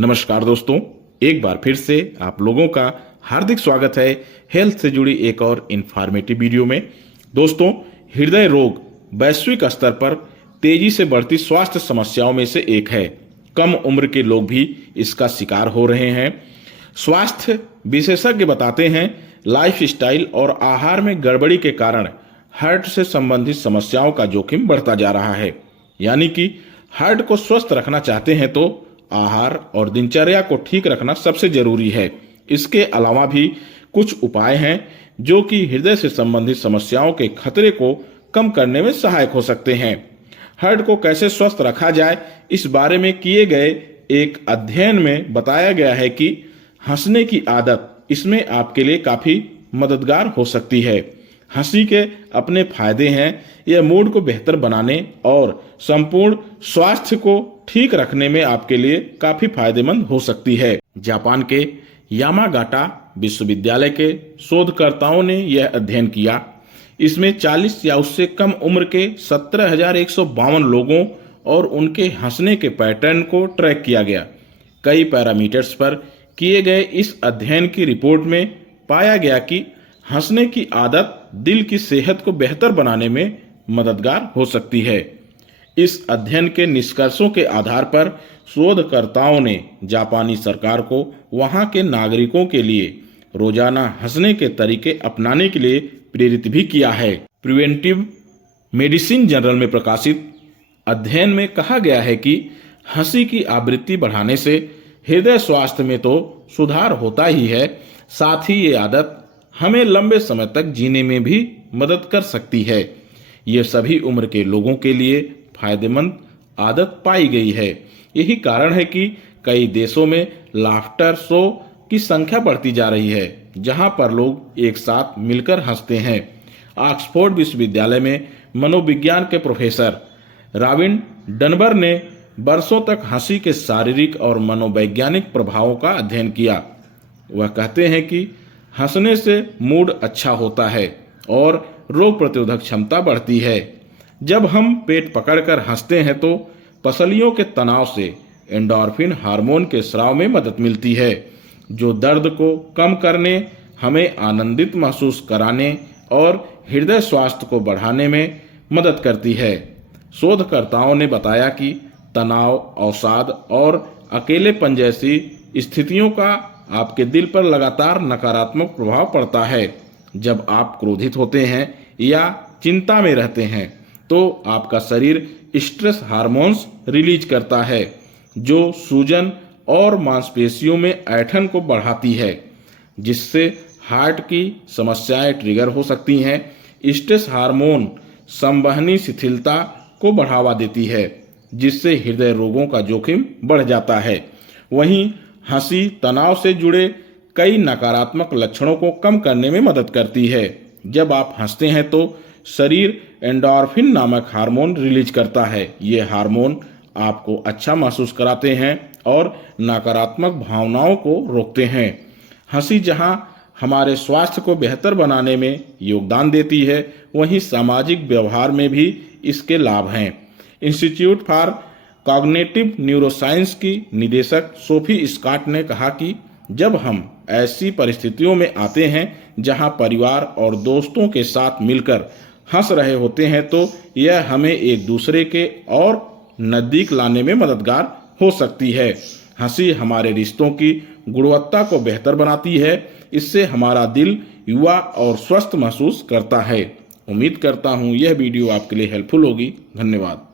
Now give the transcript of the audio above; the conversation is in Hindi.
नमस्कार दोस्तों, एक बार फिर से आप लोगों का हार्दिक स्वागत है हेल्थ से जुड़ी एक और इंफॉर्मेटिव वीडियो में। दोस्तों, हृदय रोग वैश्विक स्तर पर तेजी से बढ़ती स्वास्थ्य समस्याओं में से एक है। कम उम्र के लोग भी इसका शिकार हो रहे हैं। स्वास्थ्य विशेषज्ञ बताते हैं, लाइफस्टाइल और आहार में गड़बड़ी के कारण हार्ट से संबंधित समस्याओं का जोखिम बढ़ता जा रहा है। यानी कि हार्ट को स्वस्थ रखना चाहते हैं तो आहार और दिनचर्या को ठीक रखना सबसे जरूरी है। इसके अलावा भी कुछ उपाय हैं जो कि हृदय से संबंधित समस्याओं के खतरे को कम करने में सहायक हो सकते हैं। हार्ट को कैसे स्वस्थ रखा जाए, इस बारे में किए गए एक अध्ययन में बताया गया है कि हंसने की आदत इसमें आपके लिए काफी मददगार हो सकती है। हंसी के अपने फायदे हैं। यह मूड को बेहतर बनाने और संपूर्ण स्वास्थ्य को ठीक रखने में आपके लिए काफी फायदेमंद हो सकती है। जापान के यामागाटा विश्वविद्यालय के शोधकर्ताओं ने यह अध्ययन किया। इसमें 40 या उससे कम उम्र के 17,152 लोगों और उनके हंसने के पैटर्न को ट्रैक किया गया। कई पैरामीटर्स पर किए गए इस अध्ययन की रिपोर्ट में पाया गया कि हंसने की आदत दिल की सेहत को बेहतर बनाने में मददगार हो सकती है। इस अध्ययन के निष्कर्षों के आधार पर शोधकर्ताओं ने जापानी सरकार को वहां के नागरिकों के लिए रोजाना हंसने के तरीके अपनाने के लिए प्रेरित भी किया है। प्रिवेंटिव मेडिसिन जर्नल में प्रकाशित अध्ययन में कहा गया है कि हंसी की आवृत्ति बढ़ाने से हृदय स्वास्थ्य में तो सुधार होता ही है, साथ ही ये आदत हमें लंबे समय तक जीने में भी मदद कर सकती है। ये सभी उम्र के लोगों के लिए फायदेमंद आदत पाई गई है। यही कारण है कि कई देशों में लाफ्टर शो की संख्या बढ़ती जा रही है, जहां पर लोग एक साथ मिलकर हंसते हैं। ऑक्सफोर्ड विश्वविद्यालय में मनोविज्ञान के प्रोफेसर रॉबिन डनबर ने वर्षों तक हंसी के शारीरिक और मनोवैज्ञानिक प्रभावों का अध्ययन किया। वह कहते हैं कि हंसने से मूड अच्छा होता है और रोग प्रतिरोधक क्षमता बढ़ती है। जब हम पेट पकड़कर हंसते हैं तो पसलियों के तनाव से एंडोर्फिन हार्मोन के स्राव में मदद मिलती है, जो दर्द को कम करने, हमें आनंदित महसूस कराने और हृदय स्वास्थ्य को बढ़ाने में मदद करती है। शोधकर्ताओं ने बताया कि तनाव, अवसाद और अकेलेपन जैसी स्थितियों का आपके दिल पर लगातार नकारात्मक प्रभाव पड़ता है। जब आप क्रोधित होते हैं या चिंता में रहते हैं तो आपका शरीर स्ट्रेस हार्मोन्स रिलीज करता है, जो सूजन और मांसपेशियों में ऐंठन को बढ़ाती है, जिससे हार्ट की समस्याएं ट्रिगर हो सकती हैं। स्ट्रेस हार्मोन संवहनी शिथिलता को बढ़ावा देती है, जिससे हृदय रोगों का जोखिम बढ़ जाता है। वहीं हंसी तनाव से जुड़े कई नकारात्मक लक्षणों को कम करने में मदद करती है। जब आप हंसते हैं तो शरीर एंडोर्फिन नामक हार्मोन रिलीज करता है। ये हार्मोन आपको अच्छा महसूस कराते हैं और नकारात्मक भावनाओं को रोकते हैं। हंसी जहां हमारे स्वास्थ्य को बेहतर बनाने में योगदान देती है, वहीं सामाजिक व्यवहार में भी इसके लाभ हैं। इंस्टीट्यूट फॉर कॉग्निटिव न्यूरोसाइंस की निदेशक सोफी स्कॉट ने कहा कि जब हम ऐसी परिस्थितियों में आते हैं जहां परिवार और दोस्तों के साथ मिलकर हंस रहे होते हैं तो यह हमें एक दूसरे के और नजदीक लाने में मददगार हो सकती है। हंसी हमारे रिश्तों की गुणवत्ता को बेहतर बनाती है। इससे हमारा दिल युवा और स्वस्थ महसूस करता है। उम्मीद करता हूँ यह वीडियो आपके लिए हेल्पफुल होगी। धन्यवाद।